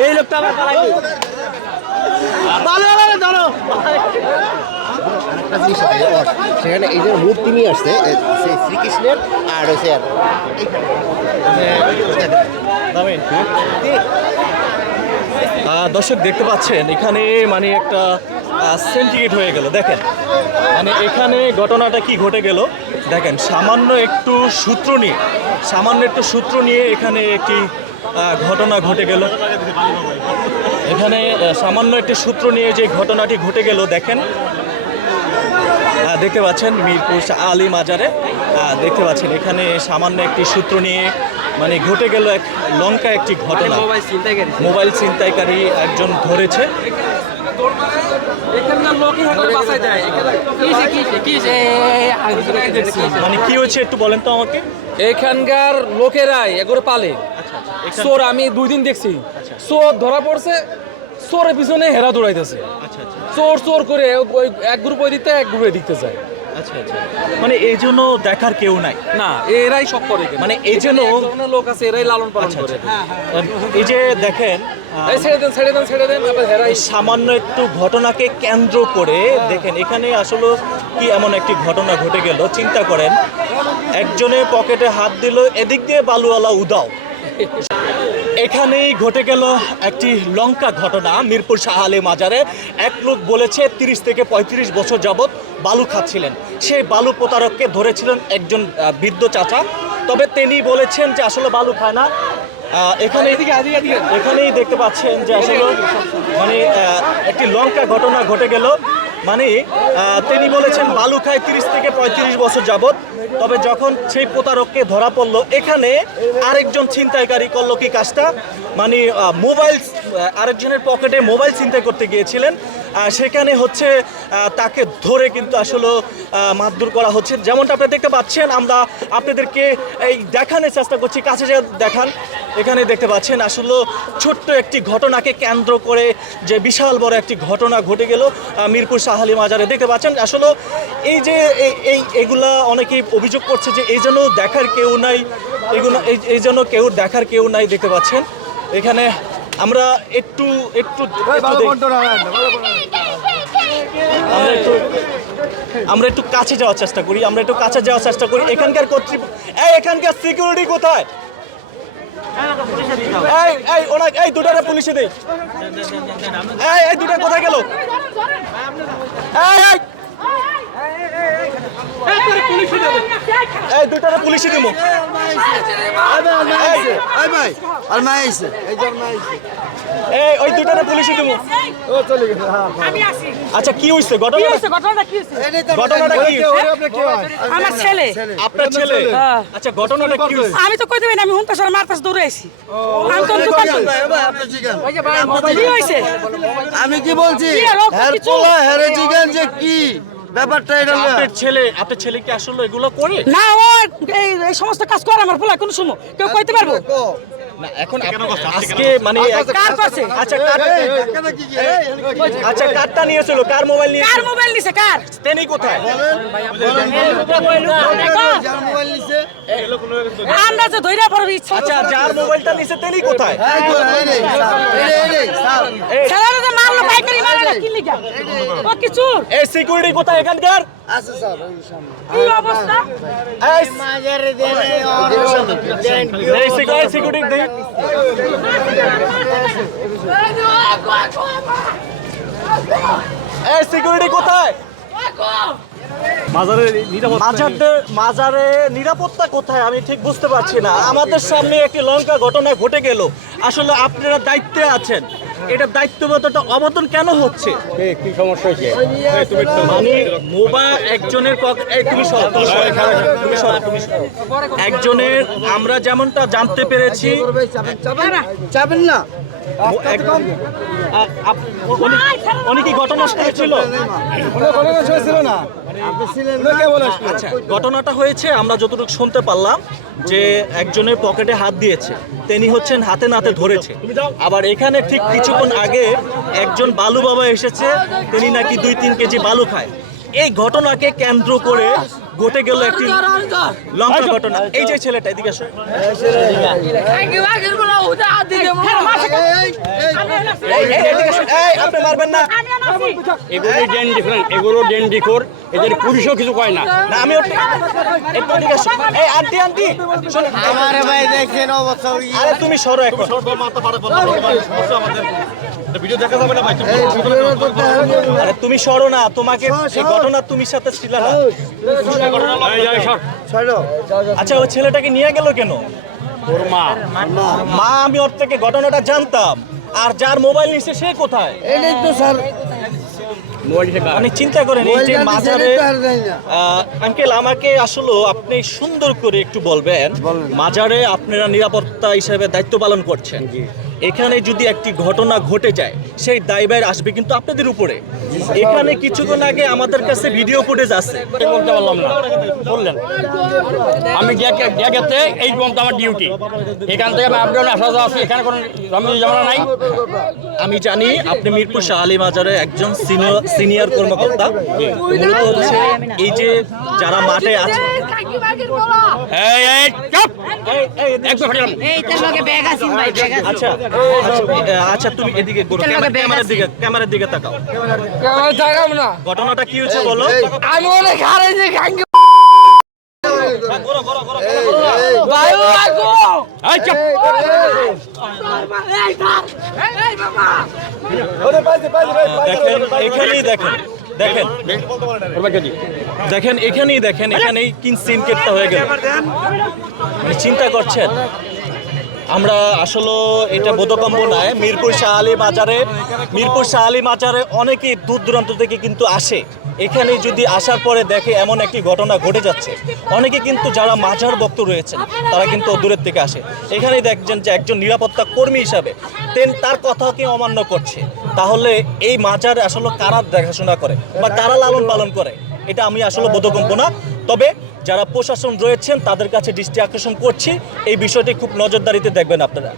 এই লোকটা আমার ধরো সেখানে এই যে মূর্তি নিয়ে আসছে সেই শ্রীকৃষ্ণের আর হচ্ছে আর দর্শক দেখতে পাচ্ছেন, এখানে মানে একটা সেন্টিগেট হয়ে গেল, দেখেন। মানে এখানে ঘটনাটা কি ঘটে গেল, দেখেন, সামান্য একটু সূত্র নিয়ে, সামান্য একটু সূত্র নিয়ে এখানে একটি ঘটনা ঘটে গেল। এখানে সামান্য একটি সূত্র নিয়ে যে ঘটনাটি ঘটে গেল, দেখেন দেখতে পাচ্ছেন মিরপুর আলী মাজারে। আহ, দেখতে পাচ্ছেন এখানে সামান্য একটি সূত্র নিয়ে মানে ঘটে গেল এক লঙ্কা একটি ঘটনা। মোবাইল চিন্তা ছিনতাইকারী একজন ধরেছে। মানে কি হয়েছে একটু বলেন তো আমাকে। এখানকার লোকেরাই এগুলো পালে। এখান- চোর আমি দুই দিন দেখছি। চোর ধরা পড়ছে চোরের পিছনে হেরা দৌড়াইতেছে। আচ্ছা আচ্ছা। চোর চোর করে ওই এক গ্রুপ ওই দিতে এক গ্রুপে দিতে যায়। আচ্ছা আচ্ছা। মানে এই জন্য দেখার কেউ নাই? না এরাই সব করে মানে এই জন্য- লোক আছে এরাই লালন পালন আচ্ছা, করে। এই যে দেখেন ছেড়ে দেন ছেড়ে দেন ছেড়ে দেন আবার সামান্য একটু ঘটনাকে কেন্দ্র করে দেখেন এখানে আসলে কি এমন একটি ঘটনা ঘটে গেল? চিন্তা করেন একজনের পকেটে হাত দিল এদিক দিয়ে বালুওয়ালা উদাও। এখানেই ঘটে গেল একটি লঙ্কা ঘটনা মিরপুর শাহ আলী মাজারে। এক লোক বলেছে তিরিশ থেকে পঁয়ত্রিশ বছর যাবৎ বালু খাচ্ছিলেন। সেই বালু প্রতারককে ধরেছিলেন একজন বৃদ্ধ চাচা। তবে তিনি বলেছেন যে আসলে বালু খায় না। এখানে এখানেই দেখতে পাচ্ছেন যে আসলে মানে একটি লঙ্কা ঘটনা ঘটে গেল। মানে তিনি বলেছেন বালু খায় তিরিশ থেকে পঁয়ত্রিশ বছর যাবৎ। তবে যখন সেই প্রতারককে ধরা পড়ল, এখানে আরেকজন ছিনতাইকারী করল কি কাজটা? মানে মোবাইল আরেকজনের পকেটে মোবাইল ছিনতাই করতে গিয়েছিলেন। সেখানে হচ্ছে তাকে ধরে কিন্তু আসলে মারধর করা হচ্ছে। যেমনটা আপনারা দেখতে পাচ্ছেন, আমরা আপনাদেরকে এই দেখানোর চেষ্টা করছি। কাছে যে দেখান। এখানে দেখতে পাচ্ছেন আসলে ছোট্ট একটি ঘটনাকে কেন্দ্র করে যে বিশাল বড় একটি ঘটনা ঘটে গেল মিরপুর শাহালি মাজারে। দেখতে পাচ্ছেন আসলে এই যে এই- এগুলা অনেকেই অভিযোগ করছে যে এই জন্য দেখার কেউ নাই এগুলো এই- জন্য কেউ দেখার কেউ নাই দেখতে পাচ্ছেন। এখানে আমরা একটু একটু আমরা একটু আমরা একটু কাছে যাওয়ার চেষ্টা করি আমরা একটু কাছে যাওয়ার চেষ্টা করি। এখানকার কর্তৃপ এই এখানকার সিকিউরিটি কোথায়? এই এই ওনা এই দুটারে পুলিশে দেই। এই এই দুটা কোথায় গেল? এই এই এই দুটারে পুলিশে দিব এই ওই দুটারে পুলিশে দিব আমি আচ্ছা কি হইছে? কি ঘটনা হয়েছে ঘটনাটা কি হয়েছে ঘটনাটা কি আমার ছেলে। আপনার ছেলে? হ্যাঁ। আচ্ছা ঘটনাটা কি হইছে? আমি তো কই দেবেন আমি হুন্তা সর মার কাছে দৌড়ে আইছি। আমি তো দোকান কি আমি কি বলছি? পোলা জিগান যে কি? ব্যাপারটা এটা আপনার ছেলে আপনার ছেলে কি আসলে এগুলো করে না ও এই সমস্ত কাজ করে আমার পোলা কোন সময় কেউ কইতে পারব না এখন আজকে মানে কার করছে আচ্ছা কার আচ্ছা কারটা নিয়েছিল কার মোবাইল নিয়ে কার মোবাইল নিছে কার তেনি কোথায় মোবাইল নিছে আমরা যে ধইরা পড়বি ইচ্ছা আচ্ছা যার মোবাইলটা নিছে তেনি কোথায় এই এই এই স্যার। ও কি চুর? এই সিকিউরিটি কোথায় এখানকার? আছে স্যার কি অবস্থা? এই এই সিকিউরিটি সিকিউরিটি দেই এই সিকিউরিটি কোথায়? মাজারে নিরাপত্তা কোথায়? আমি ঠিক বুঝতে পারছি না। আমাদের সামনে একটি লঙ্কা ঘটনা ঘটে গেল। আসলে আপনারা দায়িত্বে আছেন। এটা দায়িত্ববোধটা অবতন কেন হচ্ছে? কি সমস্যা একজনের তুমি সর, তুমি সর, তুমি তুমি একজনের আমরা যেমনটা জানতে পেরেছি চাপেন না। এক- আ- আপ- উনি- উনি কি ঘটনাস্থলে ছিল। ছিল না। আপনি ছিলেন না? আচ্ছা ঘটনাটা হয়েছে আমরা যতটুকু শুনতে পারলাম যে একজনের পকেটে হাত দিয়েছে। তিনি হচ্ছেন হাতে নাতে ধরেছে। আবার এখানে ঠিক কিছুক্ষণ আগে একজন বালু বাবা এসেছে। তিনি নাকি দুই তিন কেজি বালু খায়। এই ঘটনাকে কেন্দ্র করে ঘটে গেল একটি লঙ্কা ঘটনা। এই যে ছেলেটা এদিকে আসো। এই, এই, এদিকে আসো। এই, আপনি মারবেন না। এগুলো ডেন ডিফারেন্ট এগুলো ডেন এদের পুলিশও কিছু কয় না। আমি। এই আন্টি আন্টি শোনো, ভাই দেখছেন অবস্থা আরে তুমি সরো এখন। তুমি সরো না তোমাকে এই ঘটনা তুমি সাথে ছিল না। আচ্ছা ওই ছেলেটাকে নিয়ে গেল কেন? মা। মা। আমি ওর থেকে ঘটনাটা জানতাম। আর যার মোবাইল নিচ্ছে সে কোথায়? এই তো স্যার। মানে চিন্তা করেন এই যে মাজারে আঙ্কেল আমাকে আসলে আপনি সুন্দর করে একটু বলবেন মাজারে আপনারা নিরাপত্তা হিসেবে দায়িত্ব পালন করছেন। এখানে যদি একটি ঘটনা ঘটে যায় সেই দায়ভার আসবে কিন্তু আপনাদের উপরে। এখানে কিছুক্ষণ আগে আমাদের কাছে ভিডিও ফুটেজ আছে। এই বলতে পারলাম না। বললেন। আমি গেতে এই পর্যন্ত আমার ডিউটি এখান থেকে আমি আসা যাওয়া আছি। এখানে কোনো নাই। আমি জানি আপনি মিরপুর শাহ আলী মাজারে একজন সিনিয়র সিনিয়র কর্মকর্তা। মূলত হচ্ছে এই যে যারা মাঠে আছে এই এই চুপ! এই, এই, একবার ফাটিলাম এই তোর লগে ব্যাগ আছিস ভাই ব্যাগ আছিস আচ্ছা। আচ্ছা, তুমি এদিকে ক্যামেরার দিকে ক্যামেরার দিকে তাকাও। থাকাম না। ঘটনাটা কি হয়েছে বলো? আমি অনেক হারাইছি খাঙ্গে এখানেই দেখেন দেখেন। দেখেন এখানেই দেখেন এখানেই কিন সিন কেটটা হয়ে গেল। মানে চিন্তা করছেন? আমরা আসলে এটা বোধকম্প নয়। মিরপুর শাহ আলী মাজারে মিরপুর শাহ আলী মাজারে অনেকেই দূর দূরান্ত থেকে কিন্তু আসে। এখানে যদি আসার পরে দেখে এমন একটি ঘটনা ঘটে যাচ্ছে। অনেকে কিন্তু যারা মাজার ভক্ত রয়েছেন, তারা কিন্তু দূরের থেকে আসে। এখানেই দেখছেন যে একজন নিরাপত্তা কর্মী হিসাবে তেন তার কথা কথাকে অমান্য করছে। তাহলে এই মাজার আসলে কারা দেখাশোনা করে বা কারা লালন পালন করে? এটা আমি আসলে বোধগম্য না। তবে যারা প্রশাসন রয়েছেন তাদের কাছে দৃষ্টি আকর্ষণ করছি। এই বিষয়টি খুব নজরদারিতে দেখবেন আপনারা।